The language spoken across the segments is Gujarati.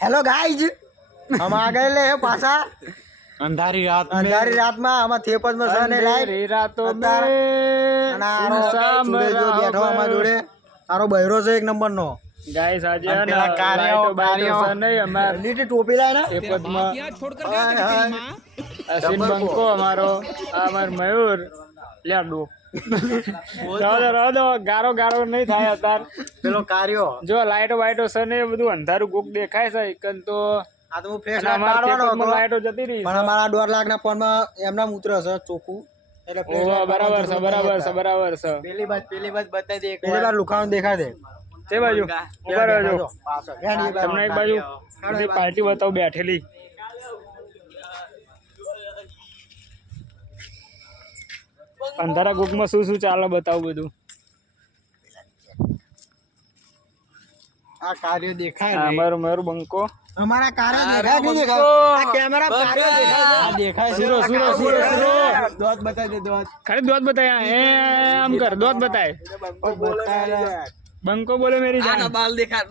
હેલો ગાઈઝ, हम आ गए ले पासा अंधारी रात में आमा थेपज में સને લાઈ रातो અને આરો જોડે જો બેઠો આમાં જોડે આરો બહેરો છે એક નંબર નો गाइस आज અને है પેલા ना કાર્યો लाइटो बाइटो से नहीं हमार લીટી ટોપી લાય ને थेपज में असिन बंको हमारो हमार मयूर लेडू રહો ગારો ગારો નહીં થાય અત્યાર પેલો કાર્યો જો લાઈટો બાઈટો છે ને બધું અંધારું ગુક દેખાય છે એકન તો આ તો હું ફ્રેશ લાઈટો જતી રહી પણ અમારા 1.5 લાખ ના ફોન માં એમના મૂત્ર છે ચોખ્ખું એટલે બરાબર છે પેલી બાદ બતાઈ દે પેલી બાર લુખાણ દેખાય દે તે બાજુ ઉભા રહેજો તમને એક બાજુ બધી પાર્ટી બતાવું બેઠેલી અંધારા ગુકમાં શું ચાલે બતાવું બધું આ કાર્ય દેખાય અમારું મારું બંકો અમારા કાર્ય દેખાય નહીં દેખાય આ કેમેરા કાર્ય દેખાય સુરો દોત બતાઈ દે દોત ખાલી દોત બતાય આમ કર દોત બતાય બંકો બોલે મેરી જાન બાલ દેખાડ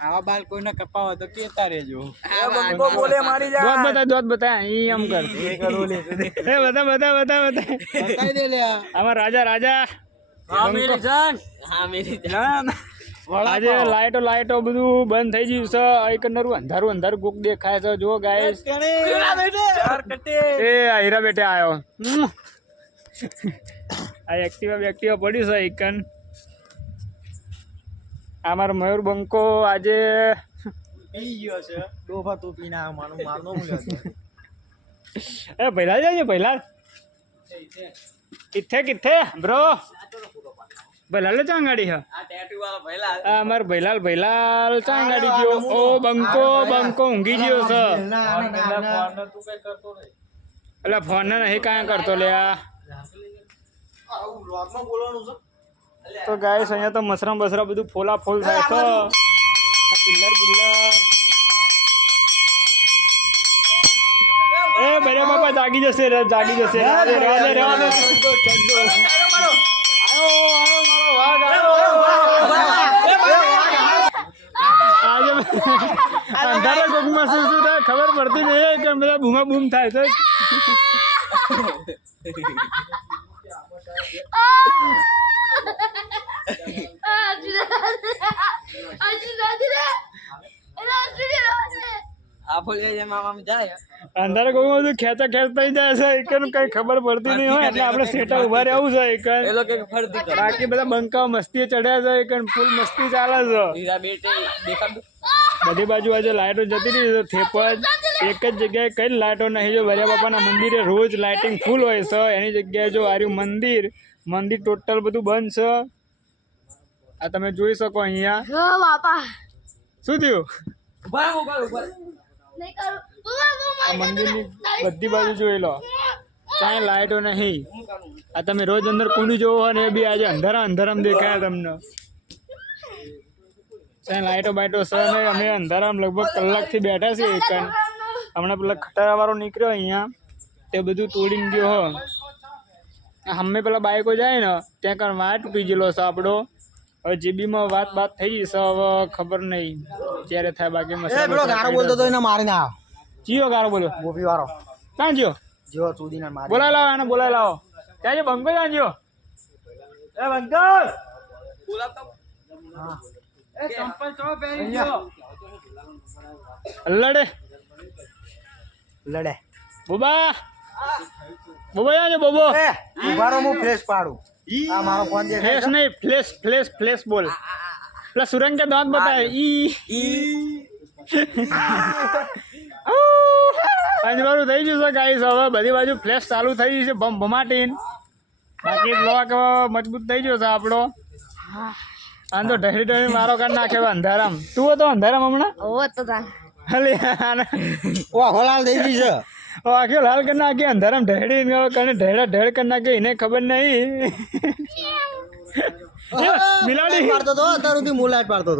આવા બાલ કોઈને કપાવો તો કેતા રહેજો બંકો બોલે મારી જાન દોત બતાય ઈ આમ કર એ કરો લે એ બતા બતાઈ દે લે અમાર રાજા હા મેરી જાન આજે લાઈટો બધું બંધ થઈ ગયું છે એક નરું અંધારું ગુક દેખાય છે જો ગાઈસ એ હીરા બેટે આયો આ એક્ટિવા પડ્યું છે એકન અમારો મયુર બંકો આજે પી ગયો છે ડોફા તું પીના મારનો મુલ્યો એ પહેલા જાય પહેલા કિથે બ્રો ભલાલ ચાંગાડી હા આ ટેટુ વાળો ભઈલા અમાર ભૈલાલ ચાંગાડી ગયો ઓ બંકો ઊંઘી ગયો છે એટલે ફોન ને નહીં કાંઈ કરતો લે આ તો ગાઈસ અહીંયા તો મસરા બસરા બધું ફોલા ફોલ થાય છે પિલ્લર એ બરે બાપા જાગી જશે અંધારા કોકમાં શું થાય ખબર પડતી નહીં કે બધા બૂમા બૂમ થાય છે અંધારા કોકમાં બધું ખેંચ થઈ જાય છે એકન કઈ ખબર પડતી નહીં હોય એટલે આપણે સેટા ઉભા રહેવું છે એકન બાકી બધા બંકા મસ્તી ચડ્યા છે એકન ફૂલ મસ્તી ચાલે છે બધી બાજુ આજે લાઈટો જતી રહી છે થેપજ એક જ જગ્યાએ કઈ લાઈટો નહીં જો ભર્યા બાપાના મંદિરે રોજ લાઇટિંગ ફૂલ હોય છે એની જગ્યાએ જો આર્યું મંદિર ટોટલ બધું બંધ છે આ તમે જોઈ શકો અહીંયા શું થયું આ મંદિરની બધી બાજુ જોઈ લો કાંઈ લાઈટો નહીં આ તમે રોજ અંદર કુંડી જોવો હોય ને એ બી આજે અંધારામ દેખાય તમને ત્યાં લાઈટો બાઈટો સર નહીં અમે અંધારામ લગભગ કલાકથી બેઠા છીએ એકન હમણાં પેલા ખટારા વાળો નીકળ્યો અહીંયા તે બધું તોડીને ગયો હો અમે પેલા બાઈકો જાય ને ત્યાં કારણે વાટ તૂટી ગયેલો છે આપણો હવે જીબીમાં વાત થઈ ગઈ છે હવે ખબર નહીં ત્યારે થાય બાકી ગારો બોલતો તો એને મારી ના જીઓ ગારો બોલ્યો ગોપી વાળો ક્યાં જીઓ જીઓ ચૂદી ના મારી બોલાય લાવો એને બોલાય લાવો ત્યાં જે બંકો ત્યાં જીઓ એ બંકો લડે બોબા ત્યાં છે બોબો ઉભારો હું ફ્લેશ પાડું આ મારો ફોન જે ફ્લેશ નહીં ફ્લેશ બોલ પેલા સુરંગ કે દાંત બતાય ઈ અંજવાળું થઈ ગયું છે ગાઈસ હવે બધી બાજુ ફ્લેશ ચાલુ થઈ ગઈ છે ભમાટીન બાકી બ્લોક મજબૂત થઈ ગયો છે આપણો આમ તો ઢળી મારો કાઢ નાખ્યો અંધારામ તું હતો અંધારામ હમણાં હોલાલ થઈ ગઈ છે આખી લાલ કરી નાખી અંધારામ ઢેડી ઢેડ કરી નાખી એને ખબર નહીં મિલાડી પાડતો તો અત્યાર સુધી હું લાઈટ પાડતો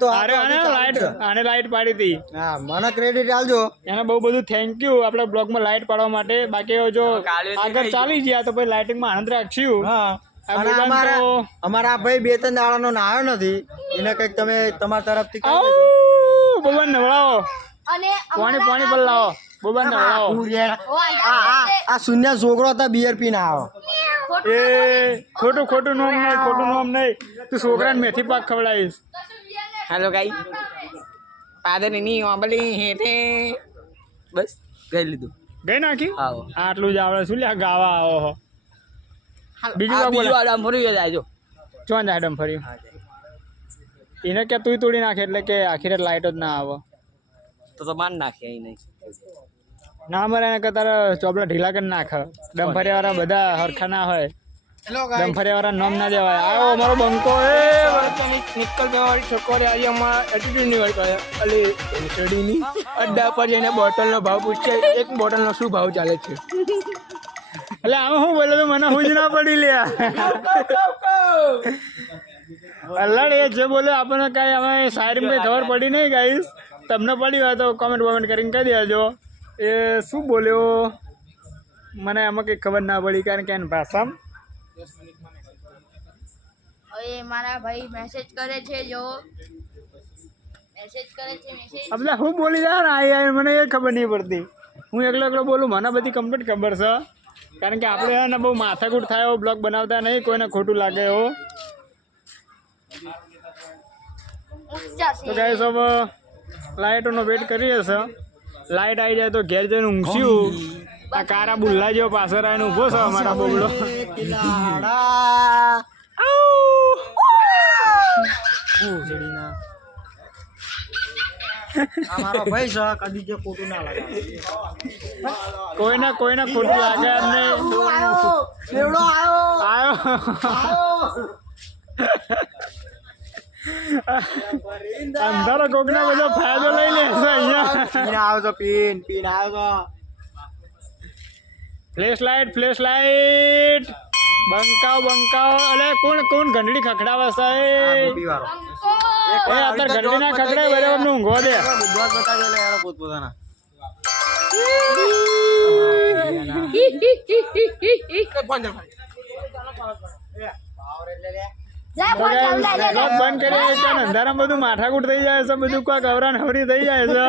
તો આને લાઈટ પાડી હતી હા મને ક્રેડિટ આલજો એને બહુ બધું થેન્ક યુ આપણે બ્લોગમાં લાઈટ પાડવા માટે બાકી જો આગળ ચાલી ગયા તો પછી લાઇટિંગમાં આનંદ રાખશું અને અમારા ભાઈ 2-3 દાડાનો નાયો નથી એને કઈક તમે તમારા તરફથી બોબા નવડાવો અને પાણી પાણી પર લાવો બોબા નવડાવો આ શૂન્ય છોકરો હતા બિયર પીને આવો એ ખોટું ખોટું નામ નહીં તું છોકરાને મેથી પાક ખવડાવીશ હેલો ગાઈ પાદરની ઓંબલી હેઠે બસ ગઈ લીધું ગઈ નાખી આવો આટલું જ આવડે શું લ્યા ગાવા આવો હો બીજું કા બોલે આડા મરી જાય ચોન આડમ ફર્યું એને કે તું તોડી નાખે એટલે કે આખી રાત લાઈટ જ ના આવે તો માન નાખે અહીં નહીં ના મરે એને કે તારા ચોપડા ઢીલા કરી નાખ ડમફરિયા વાળા બધા હરખા ના હોય ડમફરિયા વાળા નામ ના દેવાય આવો અમારો બંકો નિકલ બેવાળી છોકરી આજે અમારા એટીટ્યુડ ની વાત કરે અલી સ્ટડીની અડ્ડા પર જઈને બોટલનો ભાવ પૂછે એક બોટલનો શું ભાવ ચાલે છે એટલે આમાં શું બોલે તો મને હું જ ના પડી લ્યા અલ્લાડ એ જે બોલે આપણને કાંઈ અમે શાયરી કંઈ ખબર પડી નહીં ગાઈશ તમને પડી હોય તો કોમેન્ટ વોમેન્ટ કરીને કહી દેજો એ શું બોલ્યો મને આમાં કંઈ ખબર ના પડી કારણ કે એની ભાષામાં હવે મારા ભાઈ મેસેજ કરે છે જો મેસેજ આપણે હું બોલી જાય ને આ મને એ ખબર નહીં પડતી હું એકલો બોલું મને બધી કમ્પ્લીટ ખબર છે કારણ કે આપણે એને બહુ માથાકૂટ થાય એવો બ્લોગ બનાવતા નહીં કોઈને ખોટું લાગે એવો તો ગાઈસ હવે લાઇટોનો વેટ કરીએ છે લાઇટ આવી જાય તો ઘેર જઈને ઊંઘશું આ કારા બુલ્લા જેવો પાછળ આવીને ઊભો છે અમારા બોબડો અમારો ભાઈ છે કદી જે ખોટું ના લાગે કોઈને ખોટું લાગે એમ નહીં આવ્યો અંધારો કોકનો બધો ફાયદો લઈ લે છે અહીંયા આવો તો પીન આવો તો ફ્લેશ લાઈટ બંકાવ અલે કોણ ઘંટડી ખખડાવે છે પીવારો એ અત્યારે ઘંટડી ના ખખડાય બરાબર નું ઊંઘવા દે બુદ્ધવાદ બતાવી લે એનો પોતપોતાના બ્લોગ બંધ કરી અંધારામાં બધું માથાકૂટ થઈ જાય છે બધું કોઈ ગવરાન હવરી થઈ જાય છે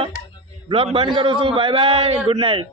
બ્લોગ બંધ કરું છું બાય ગુડ નાઇટ